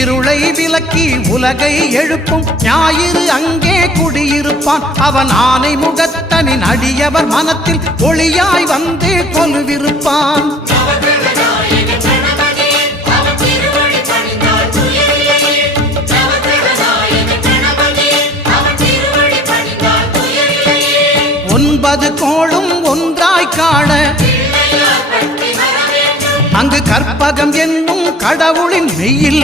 இருளை விலக்கி உலகை எழுப்பும் ஞாயிறு அங்கே குடியிருப்பான். அவன் ஆனை முகத்தனின் அடியவர் மனத்தில் ஒளியாய் வந்து கொலுவிருப்பான். ஒன்பது கோளும் ஒன்றாய் காண அங்கு கற்பகம் என்னும் கடவுளின் மெய்யில்